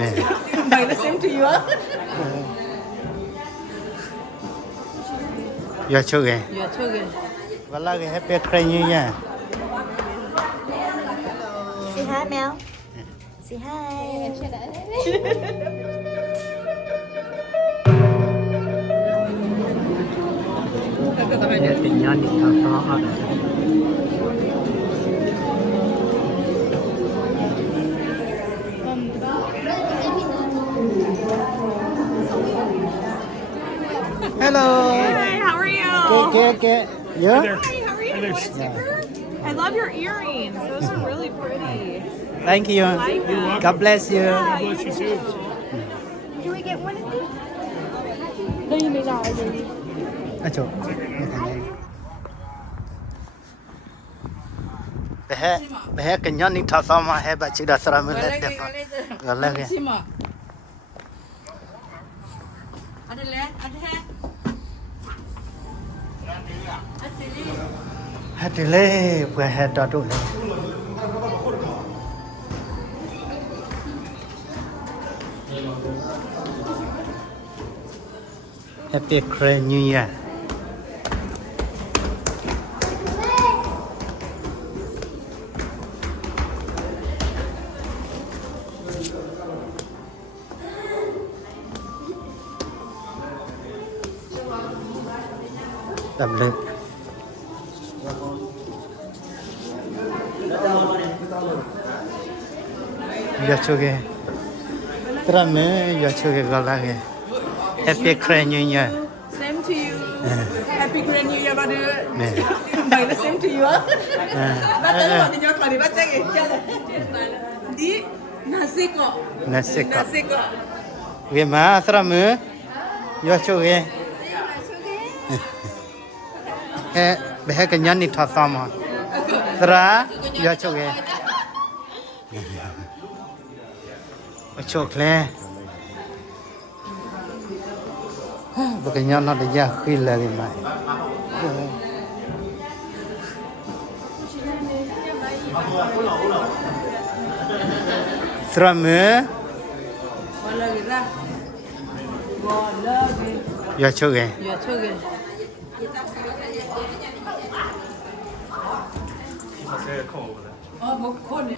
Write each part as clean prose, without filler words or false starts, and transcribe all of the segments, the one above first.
nè Mày nó xem chị quá. giờ chưa kìa Dạ chưa kìa. và là cái happy cray như nha Say hi, Mel. Say hi. nhà tình nhân thì thao thao ở hello Hey, how are you? okay yeah Hi, how are you? Want a sticker? I love your earrings. Those are really pretty. thank you Like them. God bless you Yeah, you too. Can we get one of these? Đây mới là gì? ở chỗ bé cái nhân thì thao thao mà hay bà chỉ đã sara mình lên đẹp rồi lên kìa Chim ạ. Ăn đi lên, ăn đi ha. hết đi lên vừa hết đó đủ lên Happy New Year tập luyện giờ chưa kìa tra mẹ giờ chưa kìa gọi là kìa Happy New Year Same to you. Happy Grand New Year ba đứa. nè Mày nó same to you á. Bắt tới bọn thì nhớ khỏi đi bắt chắc kìa. Đi. Nasi kok. nasi kok Nasi kok. kìa mà tra mẹ giờ chưa kìa bé cái nhân thì thao sao mà ra giờ chưa kìa chụp lên và cái nhau nó để ra khi là gì mà Sram Gọi là gì ra? Gọi là gì? giờ chưa kìa Dạ chưa kìa. Một con.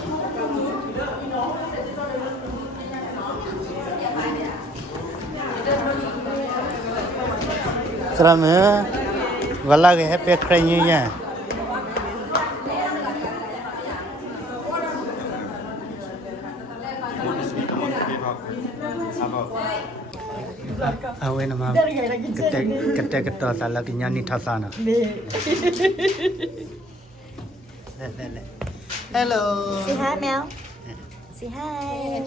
Sram và là cái happy cray như nha Awe nama kete salah kinyani thasana. Hello. Say hi, Mel. Say hi.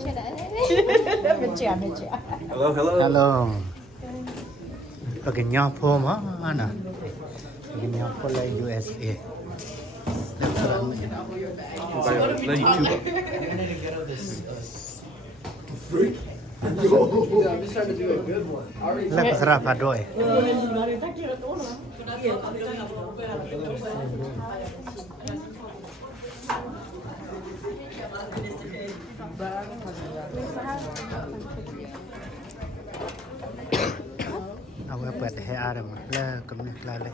Bên trẻ. Hello. Cái nhau phô mà ana. Cái nhau phô là USA. Let you tuba. Là cái sara phá đôi. Awe pada hai ada mah. Lah kemana lale.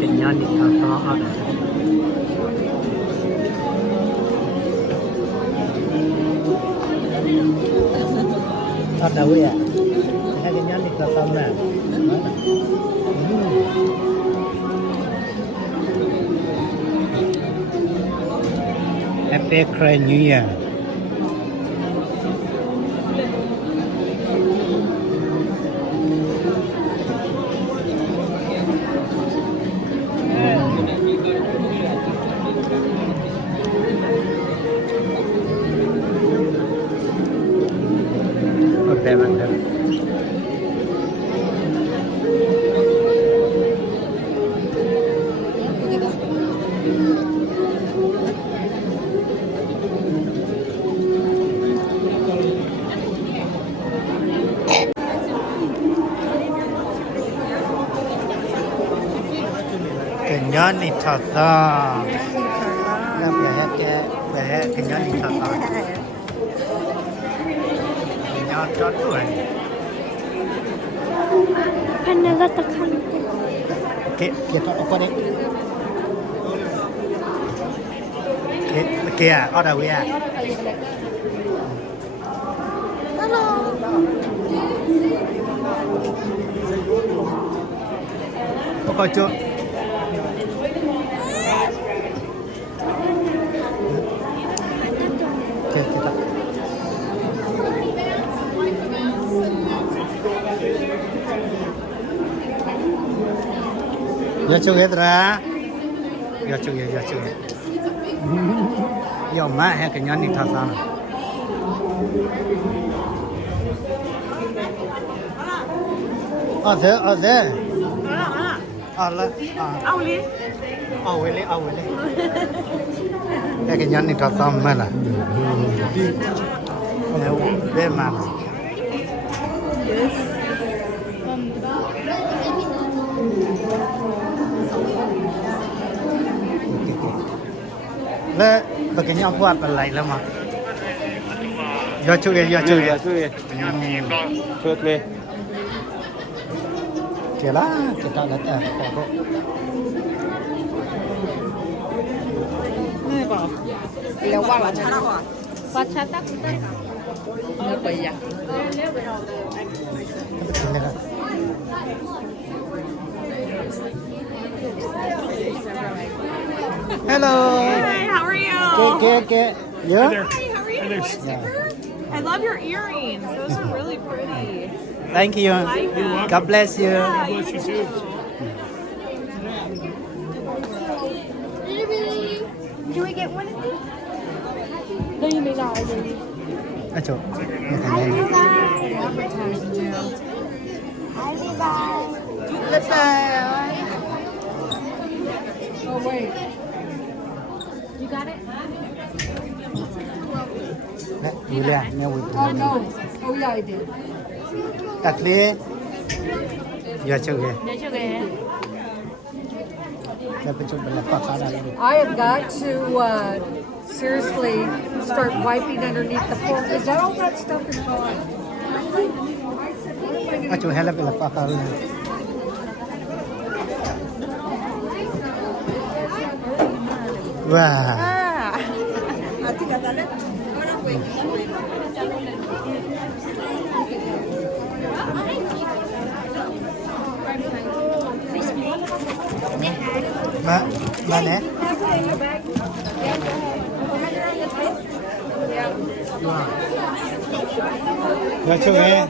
tình nhân thì thao thao ở Thật đâu vậy? Hai cái nhắn thì có xong nè. Happy Cray New Year. Okay, man. Cái nhón này thật to. Nó về hết cái nhón này thật to. Cái nhón chót tuổi. Panagatakan. Kita apa ni? Kia, order we are. Hello. Pokok cu. Kita. Ya chugetra. Ya chuget. Yo ma hai cái nhón này thật sao? Ở thế. Ao đi. Cái nhón này thật sao mà là? Bé mà. Lẽ cái nhau quạt lại lắm mà. Giờ chơi. Chơi play. Kể lá, kita lihat kok. Leo qua là chả nào à? Qua cha tắc. Nó bậy à? Hello. Hi, how are you? Ke. Yeah. Hi, how are you? Yeah. I love your earrings. Those are really pretty. Thank you. Like them. God bless you. Yeah, you too. Can we get one of these? Đây mới là gì? À chỗ. Hi, Oh wait. You got it? Julia, Oh no. Oh yeah, I did. Đặt đi. Giờ chơi kìa. Để cho ghé. Giờ phải chụp là phát ra đi. I have got to seriously start wiping underneath the floor. Is that all that stuff is gone? À chỗ hay là phải là phát ra đi. Wow. I think I got it. Ba nè. Giờ chơi kìa.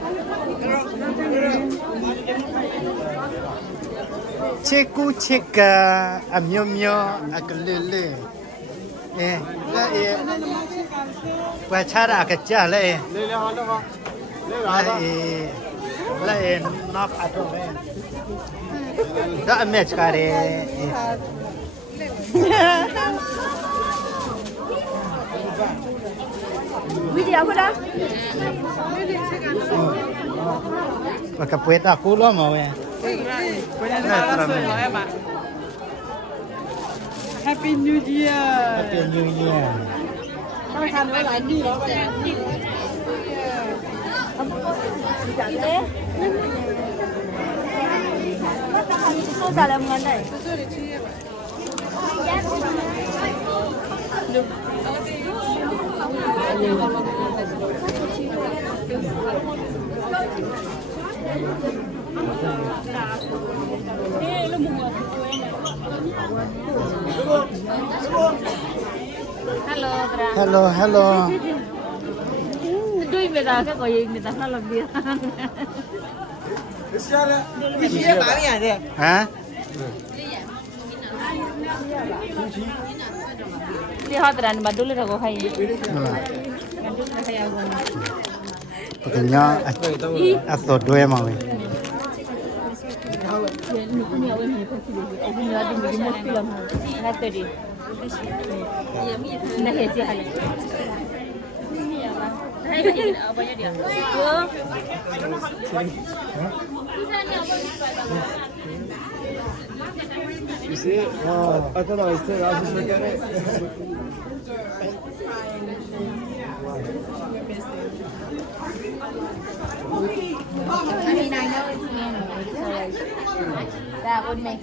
Cheka amyo akalele. La qua chara cái cha le. La knock at all. Da match kare. Video ko lang. Pagkapuwet ako lo mo eh. em ạ. Happy New Year. Happy New Year. Các bạn nữa là đi đó bạn em. Thế. Số giờ làm ngon đây. Được. Hello, Tra. Hello, hello. Đuôi người ta cái gọi gì người ta nó làm việc. 이게 마음이 안 돼. Hả? Đi hoa từ đàn bà đuôi là có hay. Cái nhỏ à sốt đuôi mà mình. Nah, ya sih hal. You see it? I thought I was too. I was just looking at it. I mean, I know it's man, so like, that would make